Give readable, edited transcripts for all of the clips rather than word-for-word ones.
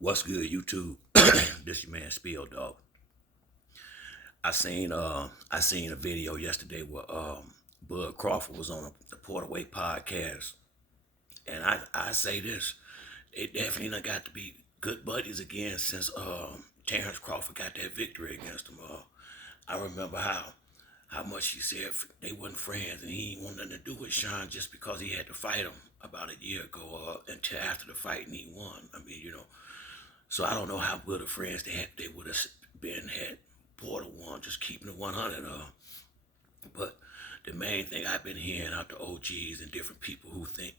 What's good, YouTube? This your man Spill Dog. I seen a video yesterday where Bud Crawford was on the Portaway podcast, and I say this, they definitely done got to be good buddies again since Terrence Crawford got that victory against him. I remember how much he said they wasn't friends and he didn't want nothing to do with Sean just because he had to fight him about a year ago until after the fight and he won. I mean, so I don't know how good of friends they would have been had Porter won, just keeping it 100. But the main thing I've been hearing out the OGs and different people who think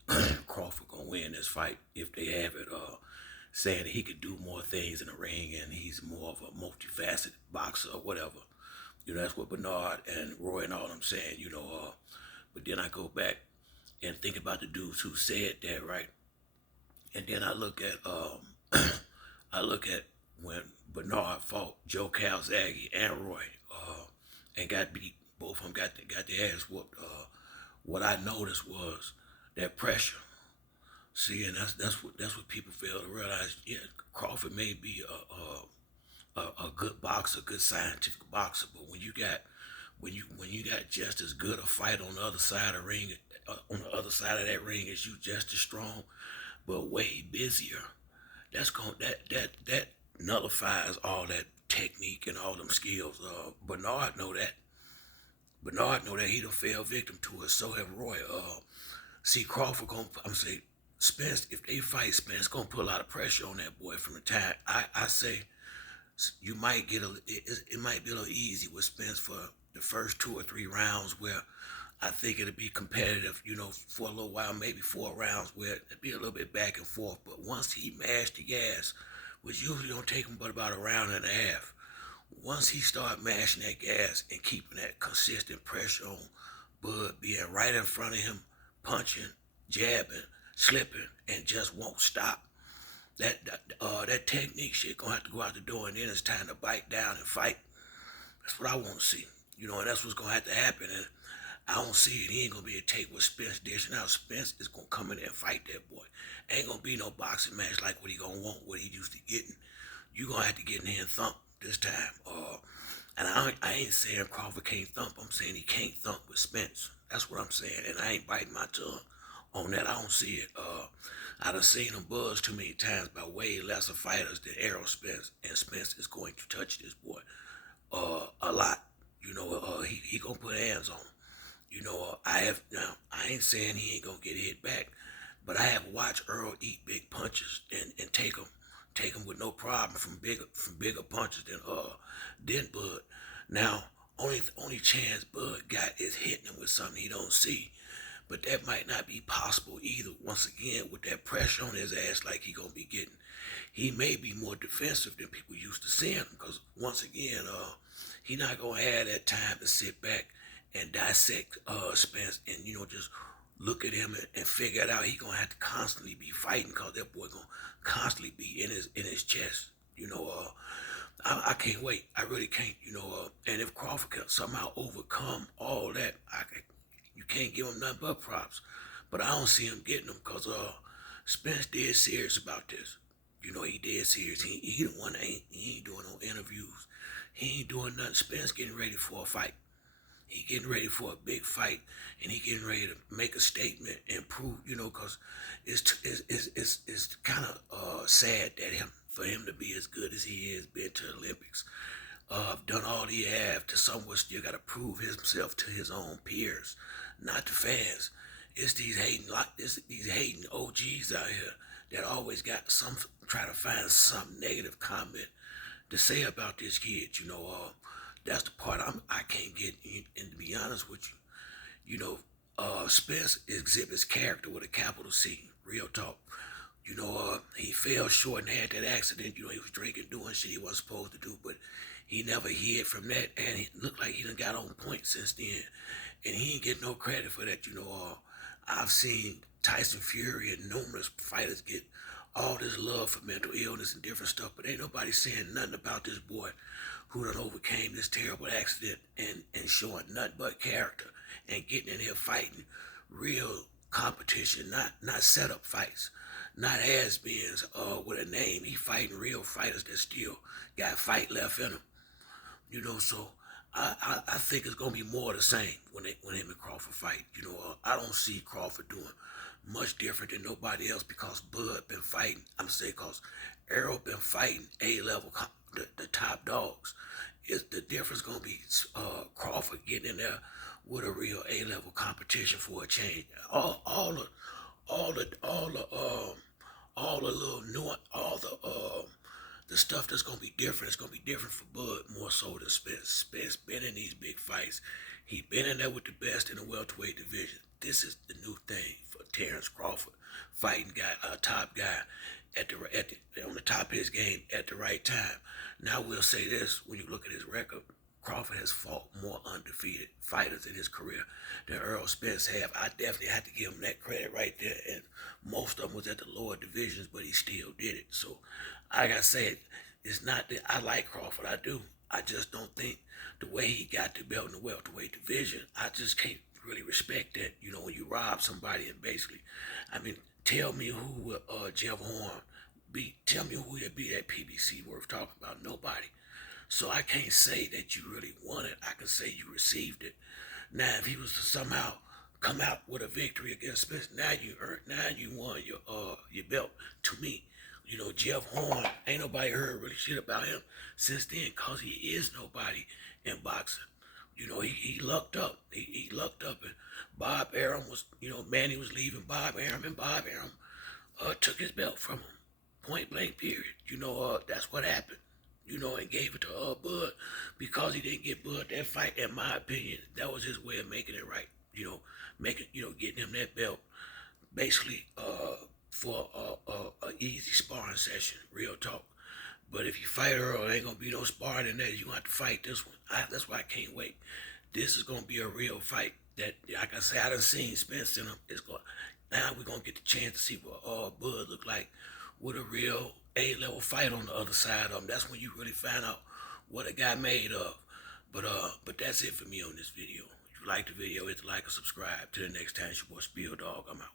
Crawford gonna win this fight if they have it, saying that he could do more things in the ring and he's more of a multifaceted boxer or whatever. That's what Bernard and Roy and all them saying. But then I go back and think about the dudes who said that, right? And then I look at when Bernard fought Joe Calzaghe and Roy, and got beat. Both of them got their ass whooped. What I noticed was that pressure. See, and that's what people fail to realize. Yeah, Crawford may be a good boxer, good scientific boxer, but when you got just as good a fight on the other side of the ring, on the other side of that ring as you, just as strong, but way busier. That nullifies all that technique and all them skills. Bernard know that he done fell victim to it. So have Roy. See Crawford gonna. I'm say Spence. If they fight, Spence gonna put a lot of pressure on that boy from the time. I say you might get it might be a little easy with Spence for the first 2 or 3 rounds where I think it'll be competitive, for a little while, maybe 4 rounds where it'll be a little bit back and forth. But once he mashed the gas, which usually don't take him but about a round and a half, once he start mashing that gas and keeping that consistent pressure on Bud being right in front of him, punching, jabbing, slipping, and just won't stop, that technique shit gonna have to go out the door, and then it's time to bite down and fight. That's what I want to see, and that's what's gonna have to happen. And I don't see it. He ain't gonna be able to take what Spence dishing out. Spence is gonna come in there and fight that boy. Ain't gonna be no boxing match like what he gonna want, what he used to getting. You gonna have to get in here and thump this time. And I ain't saying Crawford can't thump. I'm saying he can't thump with Spence. That's what I'm saying. And I ain't biting my tongue on that. I don't see it. I done seen him buzz too many times by way lesser fighters than Errol Spence, and Spence is going to touch this boy a lot. He gonna put hands on him. I ain't saying he ain't gonna get hit back, but I have watched Errol eat big punches and take him with no problem from bigger punches than Bud. Now, only chance Bud got is hitting him with something he don't see. But that might not be possible either. Once again, with that pressure on his ass like he gonna be getting, he may be more defensive than people used to seeing him. Because once again, he not gonna have that time to sit back and dissect Spence and just look at him and figure it out. He gonna have to constantly be fighting because that boy gonna constantly be in his chest. I can't wait. I really can't. And if Crawford can somehow overcome all that, you can't give him nothing but props. But I don't see him getting them because Spence dead serious about this. He dead serious. He the one that he ain't doing no interviews. He ain't doing nothing. Spence getting ready for a fight. He getting ready for a big fight, and he getting ready to make a statement and prove, because it's kind of sad that for him to be as good as he is, been to the Olympics, done all he have, to somewhere still got to prove himself to his own peers, not the fans. It's these hating OGs out here that always got try to find some negative comment to say about this kid. That's the part I can't get. And to be honest with Spence exhibits character with a capital C. Real talk. He fell short and had that accident. He was drinking, doing shit he wasn't supposed to do, but he never hid from that, and it looked like he done got on point since then. And he ain't get no credit for that. I've seen Tyson Fury and numerous fighters get all this love for mental illness and different stuff, but ain't nobody saying nothing about this boy who done overcame this terrible accident and showing nothing but character and getting in here fighting real competition, not set up fights. not has-beens with a name. He fighting real fighters that still got fight left in them. So I think it's gonna be more of the same when him and Crawford fight. I don't see Crawford doing much different than nobody else because Bud been fighting. I'm saying because Errol been fighting A-level the top dogs. Is the difference gonna be Crawford getting in there with a real A-level competition for a change? All the little nuance, all the stuff that's gonna be different. It's gonna be different for Bud more so than Spence. Spence been in these big fights. He been in there with the best in the welterweight division. This is the new thing for Terrence Crawford, fighting guy, a top guy on the top of his game at the right time. Now we'll say this: when you look at his record, Crawford has fought more undefeated fighters in his career than Errol Spence have. I definitely have to give him that credit right there. And most of them was at the lower divisions, but he still did it. So, like I said, it's not that I like Crawford. I do. I just don't think the way he got the belt in the welterweight division, I just can't really respect that. When you rob somebody and basically, tell me who Jeff Horn beat. Tell me who he'd beat at PBC worth talking about. Nobody. So I can't say that you really won it. I can say you received it. Now, if he was to somehow come out with a victory against Spence, now you won your belt. To me, Jeff Horn, ain't nobody heard really shit about him since then, cause he is nobody in boxing. He lucked up. He lucked up, and Bob Arum was, Manny was leaving Bob Arum, and Bob Arum took his belt from him. Point blank, period. That's what happened. And gave it to Bud because he didn't get Bud that fight. In my opinion, that was his way of making it right. Getting him that belt, basically, for a easy sparring session. Real talk. But if you fight Earl, there ain't gonna be no sparring in there. You gonna have to fight this one. That's why I can't wait. This is gonna be a real fight. That, like I say, I done seen Spence in him. Now we're gonna get the chance to see what Bud look like with a real A-level fight on the other side of him. That's when you really find out what a guy made of. But that's it for me on this video. If you like the video, hit the like and subscribe. Till the next time, it's your boy Spill Dog. I'm out.